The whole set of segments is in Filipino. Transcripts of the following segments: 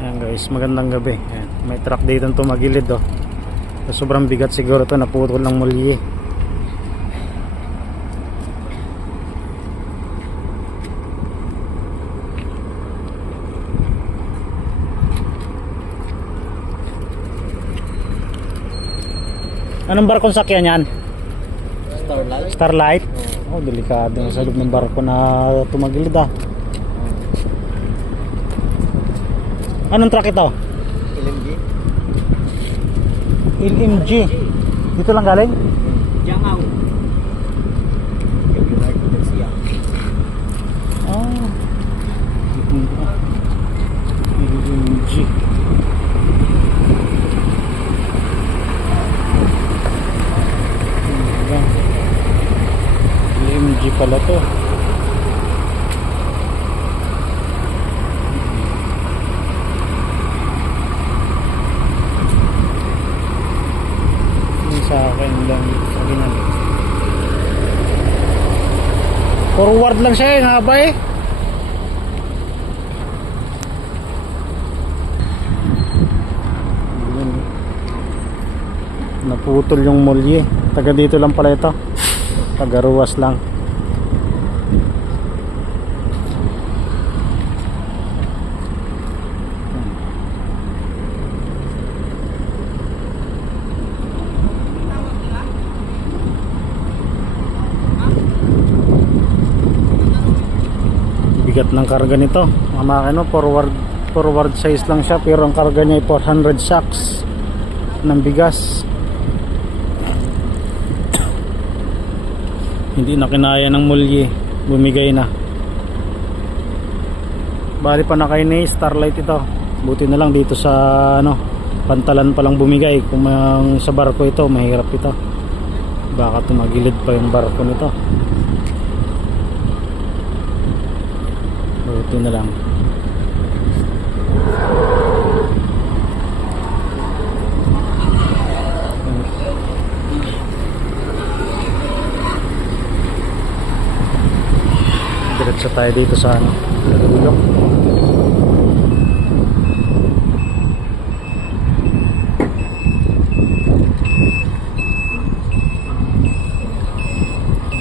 Ayan guys, magandang gabi. Ayan, may truck dito tumagilid oh. So, sobrang bigat siguro to naputol ng mulye. Anong barkong sakyan yan? Starlight. Starlight? Oh, delikado sa loob ng barko na tumagilid ah. Anong truck ito? LMG. LMG. Dito lang galing? Jangaw. Regular siya. Ah. LMG. Ayan. LMG pala to. Yung sa akin lang sa ginagawa. Forward lang siya eh, haba eh. Naputol yung mulye. Taga dito lang pala ito. Taga ruwas lang. bigat ng karga nito. Mga makino forward forward size lang siya pero ang karga niya ay 400 sacks ng bigas. Hindi na kinaya ng mulye. Bumigay na. Bali pa na kayo ni starlight ito. Buti na lang dito sa ano pantalan pa lang bumigay. Kung sa barko ito mahirap ito. Baka tumagilid pa yung barko nito Buti na lang. Diretso tayo dito sa ano, Lulok.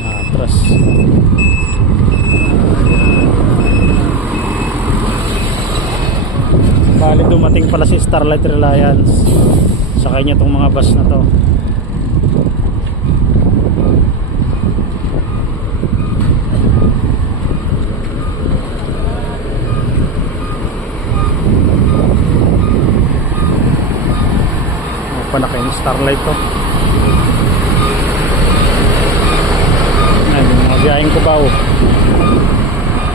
Atras. Bali dumating pala si Starlight Reliance sa kanya tong mga bus na to. Pa na kayo Starlight to? Ayan, yung mga biyaheng kubaw.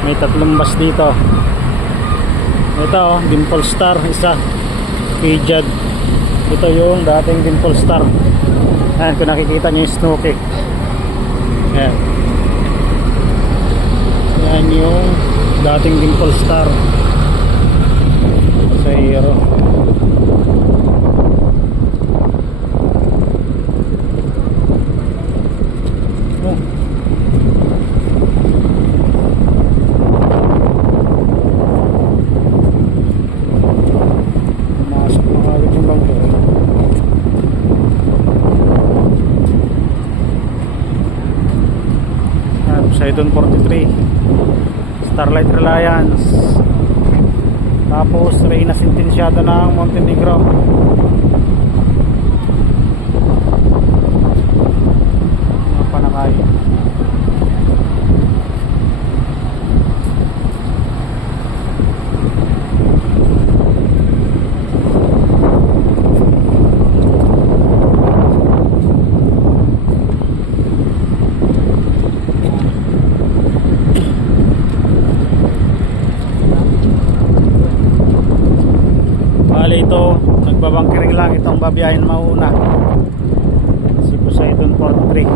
May tatlong bus dito. Ito oh, Dimple Star isa. Pijad. Ito yung dating Dimple Star. Ayan, kung nakikita nyo yung Snooki. Ayan. Yan yung dating Dimple Star. Sa Hero. Oh. Pumasok na agad yung bangko. Poseidon 43. Starlight Reliance. Tapos Reyna Sentenciada ng Montenegro. Mga panakay. Bali ito, nagbabangkiring lang itong babiyahin mauna. Si Poseidon Port 3.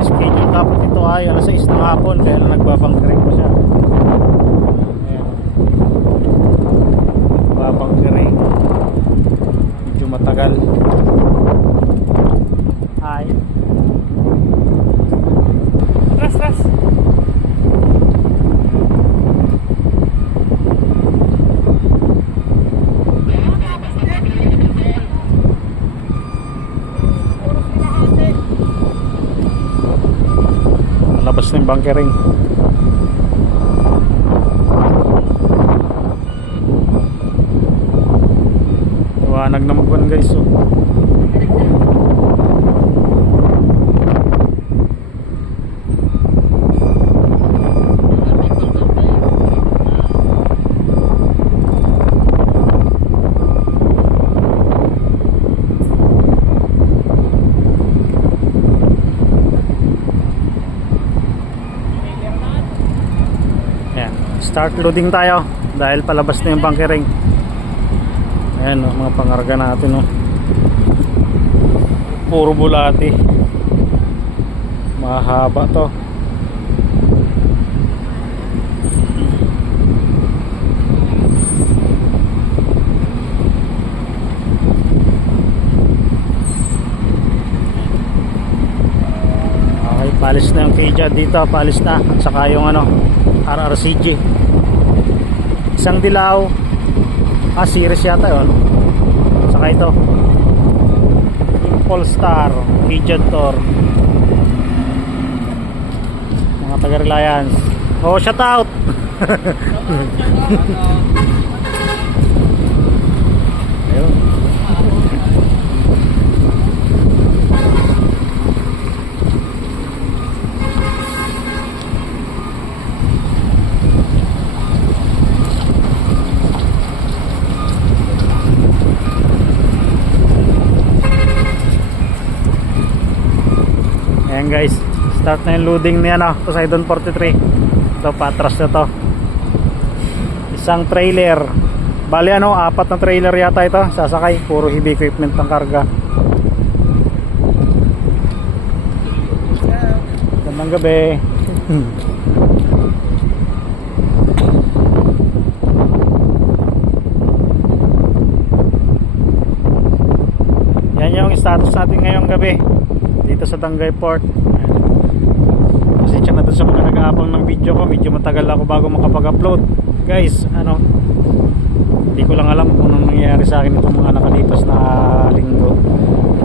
Schedule dapat ito ay alas 6 ng hapon kaya lang nagbabangkiring pa siya. Ayan. Babangkiring. Medyo matagal. Ay. Ras, ras. na yung bunkering. Iwanag na magwan guys. Oh. Ayan. Start loading tayo dahil palabas na yung bunkering. Ayan o, mga pangarga natin o. Puro bulati. Mahaba to. Okay, palis na yung Kija dito, palis na. At saka yung ano, RRCG. Isang dilaw. Ah, series yata yun. Saka ito. Impulse Star, Kija Tor. Mga taga-reliance. Oh, shout out! Ayun. Ayan guys, start na yung loading ni ano, Poseidon 43. Ito, patras na to. Isang trailer. Bali ano, apat na trailer yata ito, sasakay. Puro heavy equipment ng karga. Gandang gabi. Yan yung status natin ngayong gabi dito sa Tangay Port. Kasi na doon sa mga nag-aabang ng video ko, medyo matagal ako bago makapag-upload. Guys, ano, hindi ko lang alam kung anong nangyayari sa akin itong mga nakalipas na linggo.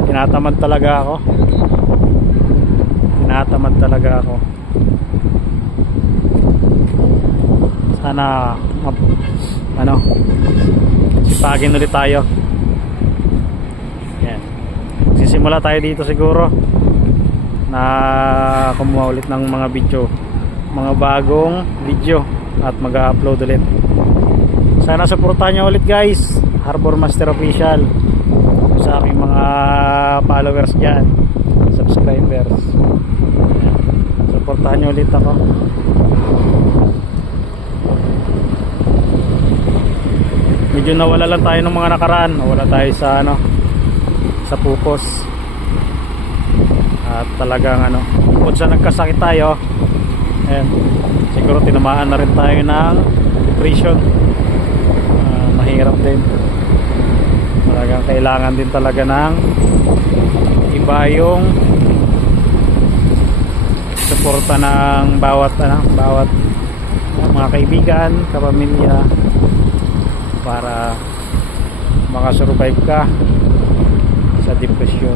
Tinatamad talaga ako. Tinatamad talaga ako. Sana, ano, sipagin ulit tayo. Yan. Sisimula tayo dito siguro na kumuha ulit ng mga video. Mga bagong video at mag-upload ulit. Sana supportahan nyo ulit guys. Harbor Master Official. Sa aking mga followers dyan. Subscribers. Ayan. supportahan nyo ulit ako. Medyo nawala lang tayo ng mga nakaraan. Nawala tayo sa ano sa pupos at talagang ano bukod sa nagkasakit tayo ayan, siguro tinamaan na rin tayo ng depression. Ah, mahirap din. Talagang kailangan din talaga ng iba yung suporta ng bawat ano, bawat mga kaibigan, kapamilya para makasurvive ka sa depression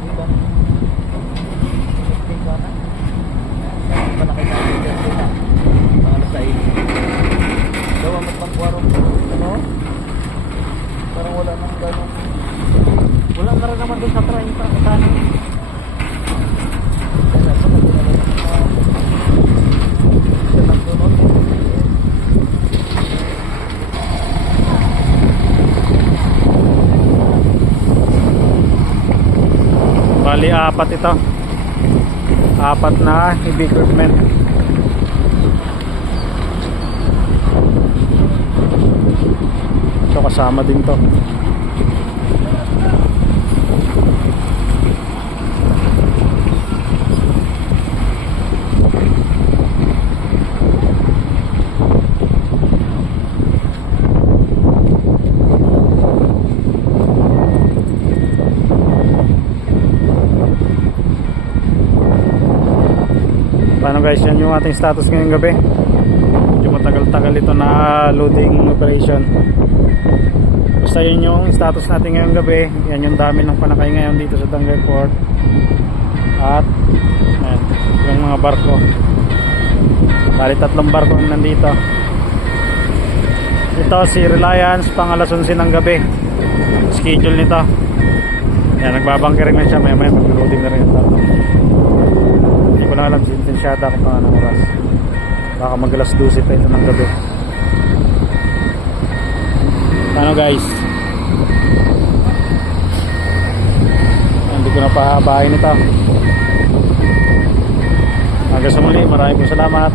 biyahe ko sa Pilipinas. Lipat yung kay Parang wala nang ganun. wala na rin naman doon sa 30 sa ano. Bali apat ito. Apat na heavy equipment. Ito kasama din to. Paano guys, yan yung ating status ngayong gabi. Medyo matagal-tagal ito na loading operation. Basta yun yung status natin ngayong gabi. Yan yung dami ng panakay ngayon dito sa Dangay Port. At ayan, yung mga barko. Bali tatlong barko ang nandito. Ito si Reliance pang alas 11 ng gabi. Schedule nito. Yan, nagbabangkering na siya. May may mag-loading na rin ito. Hindi ko na alam si Intensyada kung paano oras. Baka mag alas 12 pa ito ng gabi. Ano guys? Hindi ko na pahabahin ito. Hanggang sa muli, maraming po salamat.